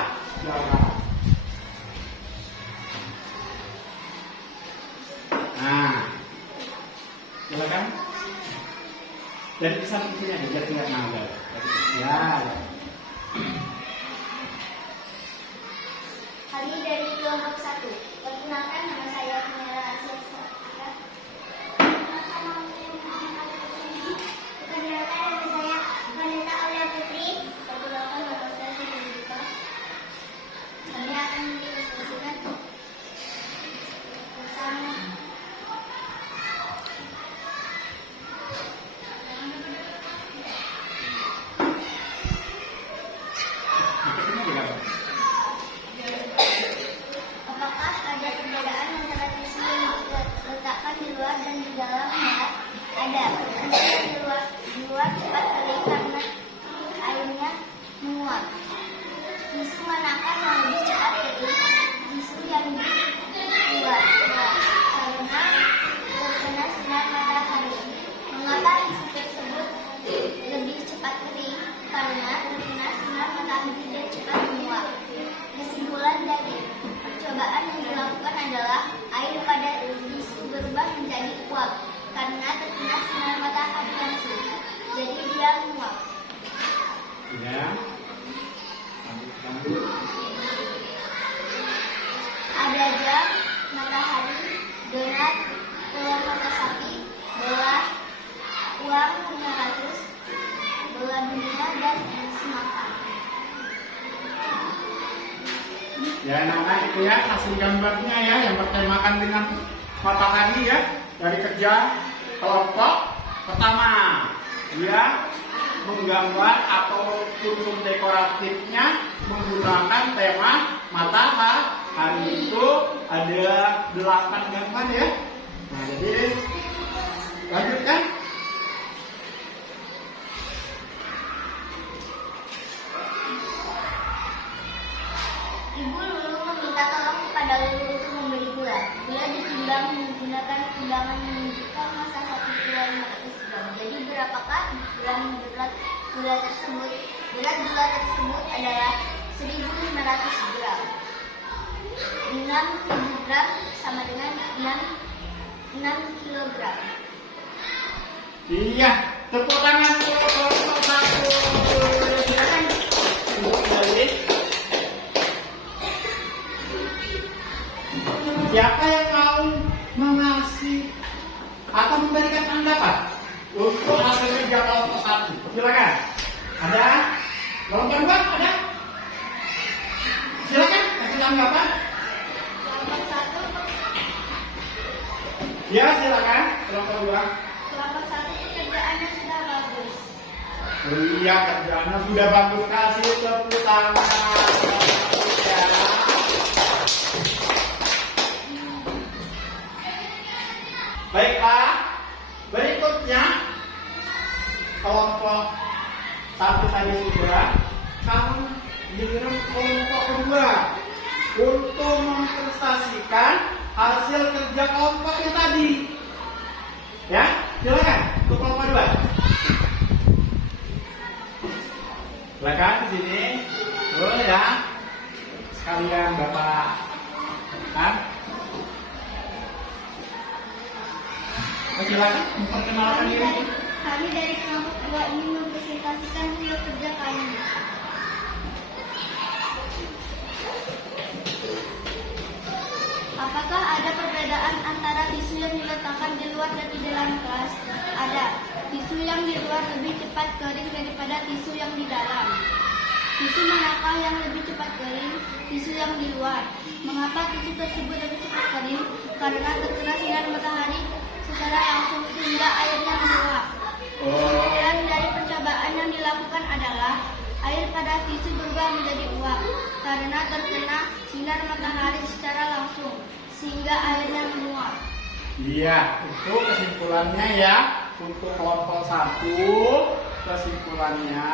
Nah, silakan. Dari kisah kuncinya biar tinggal nanggal. Ya. Kami dari kelompok 1. Perkenalkan, nama saya Mira Asia Satika. Perkenalkan, nama saya Vanessa Aulia Putri. Perkenalkan, nama saya Federica. Kami akan mendiskusikan tentang apakah ada perbedaan antara tisu yang diletakkan di luar dan di dalam mat? Ada. Tisu di luar cepat kering karena airnya menguap. Tisu manakah yang lebih cepat kering? Tisu yang di luar karena terkena sinar matahari. Mengapa tisu tersebut lebih cepat kering? Karena terkena sinar matahari dan cepat menguap. Kesimpulan dari percobaan yang dilakukan adalah air pada tisu berubah menjadi uap karena terkena sinar matahari langsung. Jadi dia menguap. Ya. Ada jam, matahari, donat, telur mata sapi, bola, uang 500, bola dunia dan semangka. Ya, anak-anak itu ya hasil gambarnya ya yang bertemakan dengan matahari ya dari kerja kelompok pertama. Dia menggambar atau unsur dekoratifnya menggunakan tema matahari. Hari itu ada 8 gambar ya. Nah, jadi lanjutkan. Ibu Lulu meminta tolong kepada Lulu untuk membeli gula. Gula ditimbang menggunakan timbangan menunjukkan masa 1 kilo 500 gram. Jadi berapakah gram berat gula tersebut? Berat gula tersebut adalah 1.500 gram. 6.000 gram sama dengan 6 kilogram. Iya, tepuk tangan untuk kelompok 1. Silakan. Tunggu kembali. Siapa yang mau mengasih atau memberikan tanggapan untuk hasil kerja kelompok 1? Silakan. Ada? Kelompok 2 ada? Silakan kasih tanggapan. Kelompok 1. Ya, silakan. Kelompok 2. Kelompok 1 pekerjaannya sudah bagus. Oh iya, kerjaannya sudah bagus. Kasih tepuk tangan. Ya. Baiklah, berikutnya kelompok 1 tadi sudah. Kamu giliran kelompok kedua untuk mempresentasikan hasil kerja kelompoknya tadi. Ya, silakan untuk kelompok 2. Silakan di sini. Boleh ya. Sekalian Bapak. Kan? Silakan memperkenalkan diri. Kami dari kelompok 2 ingin mempresentasikan hasil kerja kami. Apakah ada perbedaan antara tisu yang diletakkan di luar dan di dalam kelas? Ada. Tisu yang di luar lebih cepat kering daripada tisu yang di dalam. Tisu manakah yang lebih cepat kering? Tisu yang di luar. Mengapa tisu tersebut lebih cepat kering? Karena terkena sinar matahari secara langsung sehingga airnya meluap. Kemudian dari percobaan yang dilakukan adalah air pada tisu berubah menjadi uap karena terkena sinar matahari secara langsung sehingga airnya menguap. Iya, itu kesimpulannya ya. Untuk kelompok 1, kesimpulannya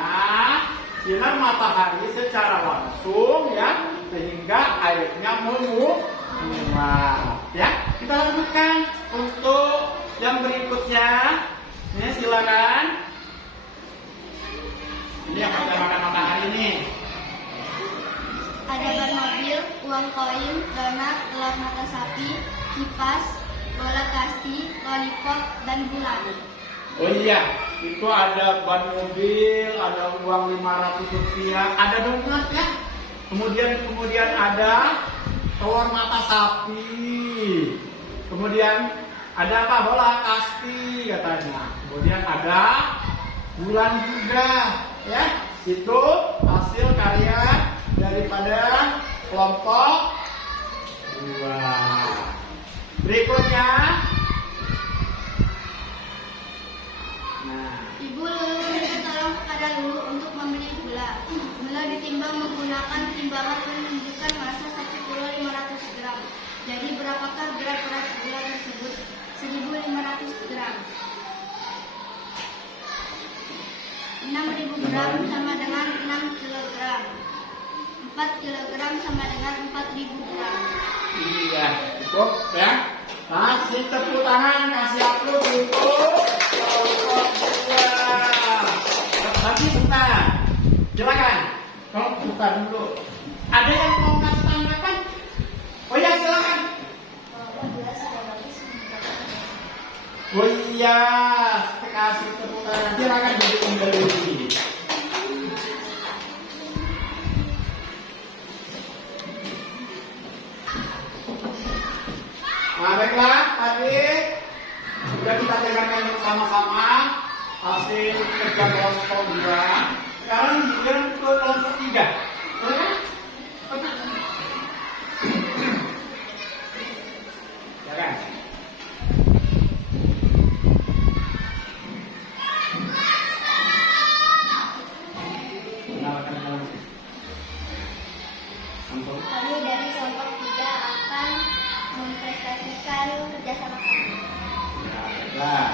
sinar matahari secara langsung ya sehingga airnya menguap. Ya, kita lanjutkan untuk yang berikutnya. Ini silakan. Ini yang makan matahari ini. Ada ban mobil, uang koin, donat, telur mata sapi, kipas, bola kasti, lollipop, dan bulan. Oh iya, itu ada ban mobil, ada uang 500 rupiah, ada donat ya. Kemudian ada telur mata sapi. Kemudian ada apa? Bola kasti katanya. Kemudian ada bulan juga ya. Itu hasil karya daripada kelompok 2. Berikutnya. Nah, Ibu Lulu minta tolong kepada Lulu untuk membeli gula. Gula ditimbang menggunakan timbangan menunjukkan massa 1,500 gram. Jadi berapakah berat gula tersebut? 1.500 gram. 6.000 gram sama dengan 6 kilogram. 4 kilogram sama dengan 4.000 gram. iya, cukup ya. Kasih tepuk tangan, kasih aplaus untuk kelompok 2. Tapi bukan. Silakan. Kalau bukan dulu. Ada yang mau kasih tanggapan? Oh ya, silakan. Oh iya, kasih tepuk tangan. Silakan duduk kembali. Nah, baiklah, tadi sudah kita dengarkan bersama-sama hasil kerja kelompok 2. Sekarang giliran ke kelompok 3. Boleh kan? Ya kan? Kami dari kelompok 3 akan mempresentasikan kerjasama kami. Ya, baiklah.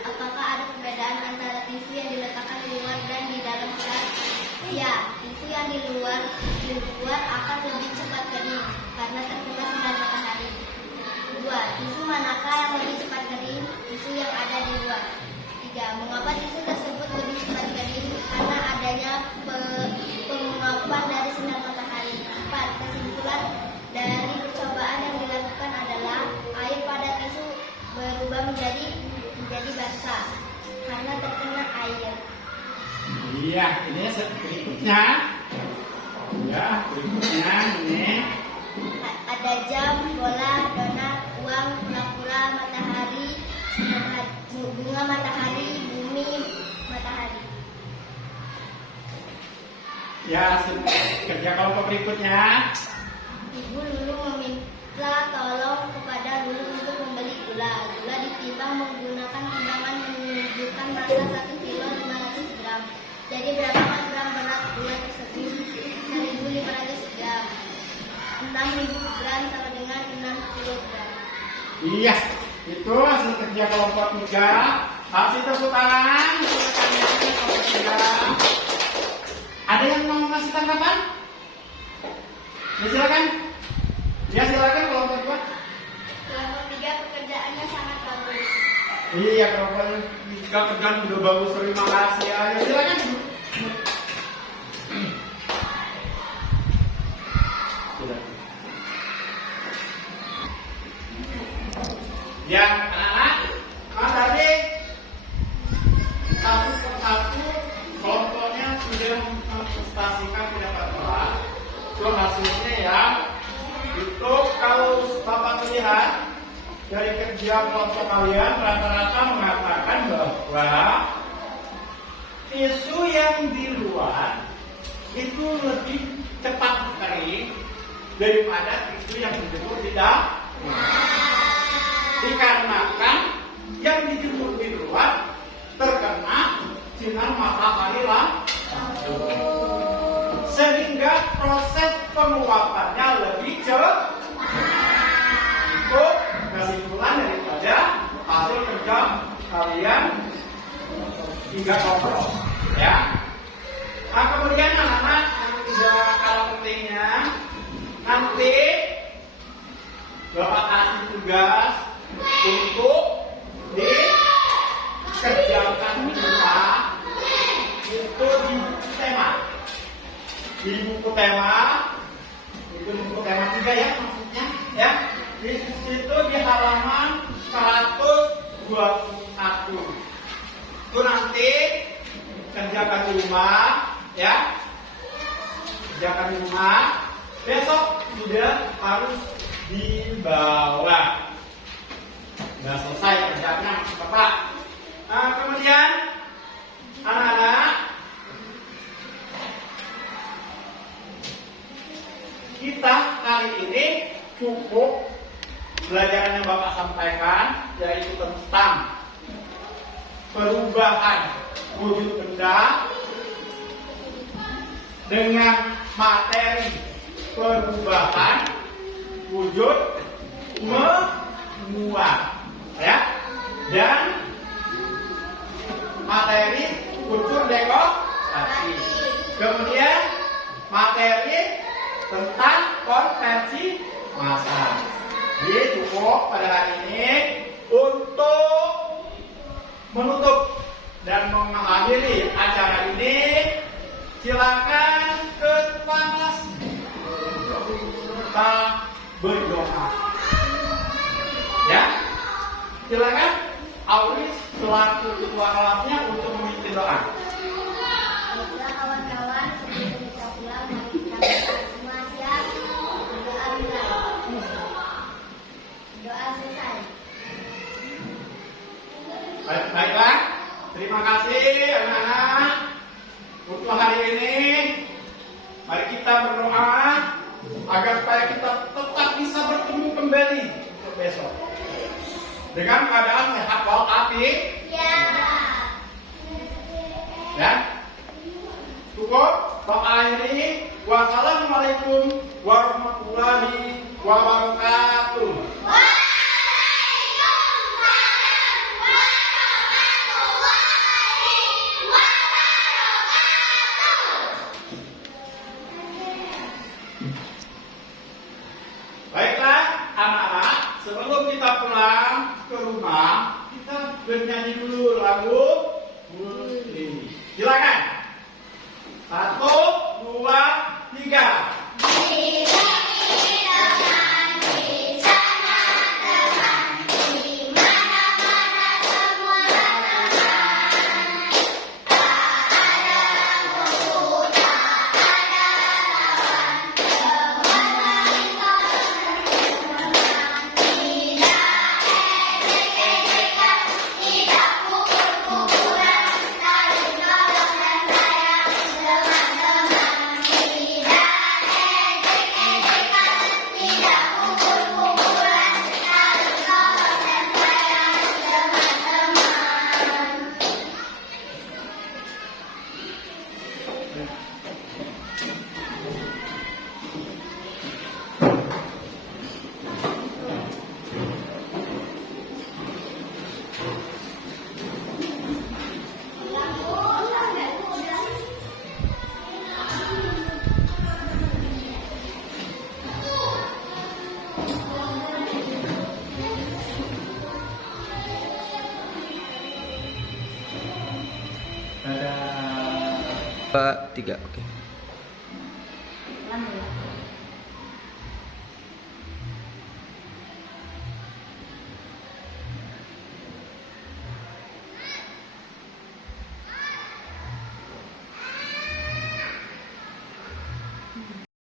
Apakah ada perbedaan antara tisu yang diletakkan di luar dan di dalam kelas? Ya, tisu yang di luar akan lebih cepat kering karena terkena sinar matahari. 2. Tisu manakah yang lebih cepat kering? Tisu yang ada di luar. 3. Mengapa tisu tersebut lebih cepat kering? penguapan dari sinar matahari. 4. Kesimpulan dari percobaan yang dilakukan adalah air pada tisu berubah menjadi basah karena terkena air. Iya, ini berikutnya. Ya, berikutnya ini. Ada jam, bola, donat, uang, kura-kura, matahari, bunga matahari, bumi, matahari. Ya, kerja kelompok berikutnya. Ibu Lulu meminta tolong kepada Lulu untuk membeli gula. Gula ditimbang menggunakan timbangan menunjukkan massa 1 kilo 500 gram. Jadi berapa gram berat gula tersebut? 1.500 gram. 6.000 gram sama dengan 60 gram. Iya, itu hasil kerja kelompok 3. Kasih tepuk tangan untuk rekan-rekan kelompok 3. Ada yang mau ngasih tanggapan? Ya silakan. Ya silakan kelompok 2. Kelompok 3 pekerjaannya sangat bagus. Iya, kelompok 3 kerjaan udah bagus, terima kasih ya. Ya silakan. Ya, anak-anak, tadi satu persatu kelompoknya sudah mempresentasikan pendapat Bapak. Itu hasilnya ya. Itu kalau Bapak melihat dari kerja kelompok kalian rata-rata mengatakan bahwa tisu yang di luar itu lebih cepat kering daripada tisu yang dijemur di dalam. Dikarenakan yang dijemur di luar terkena sinar matahari langsung, sehingga proses penguapannya lebih cepat. Itu kesimpulan daripada hasil kerja kalian 3 kelompok, ya. Nah, kemudian anak-anak yang tidak kalah pentingnya, nanti Bapak kasih tugas untuk dikerjakan di rumah itu di buku tema. Di buku tema itu di buku tema 3 ya maksudnya ya. Di situ di halaman 121. Itu nanti kerjakan di rumah ya. Kerjakan di rumah. Besok sudah harus dibawa. Sudah selesai kerjanya Bapak. Nah, kemudian anak-anak, kita kali ini cukup pelajaran yang Bapak sampaikan, yaitu tentang perubahan wujud benda dengan materi perubahan wujud menguap, ya, dan materi unsur dekorasi. Kemudian materi tentang konversi massa. Jadi cukup pada hari ini untuk menutup dan mengakhiri acara ini. Silakan ke kelas kita berdoa. Ya, silakan Auris selaku ketua kelasnya untuk memimpin doa. Baiklah kawan-kawan, sebelum kita pulang, mari kita berdoa semua siap. Berdoa mulai. Doa selesai. Baiklah, terima kasih anak-anak untuk hari ini. Mari kita berdoa agar supaya kita tetap bisa bertemu kembali untuk besok dengan keadaan sehat walafiat. Ya. Ya, cukup doa ini. Wassalamualaikum warahmatullahi wabarakatuh. Baiklah anak-anak, sebelum kita pulang ke rumah, kita bernyanyi dulu lagu Muslim. Silakan. 1, 2, 3. Dadah. 2, 3, oke. Lama ya.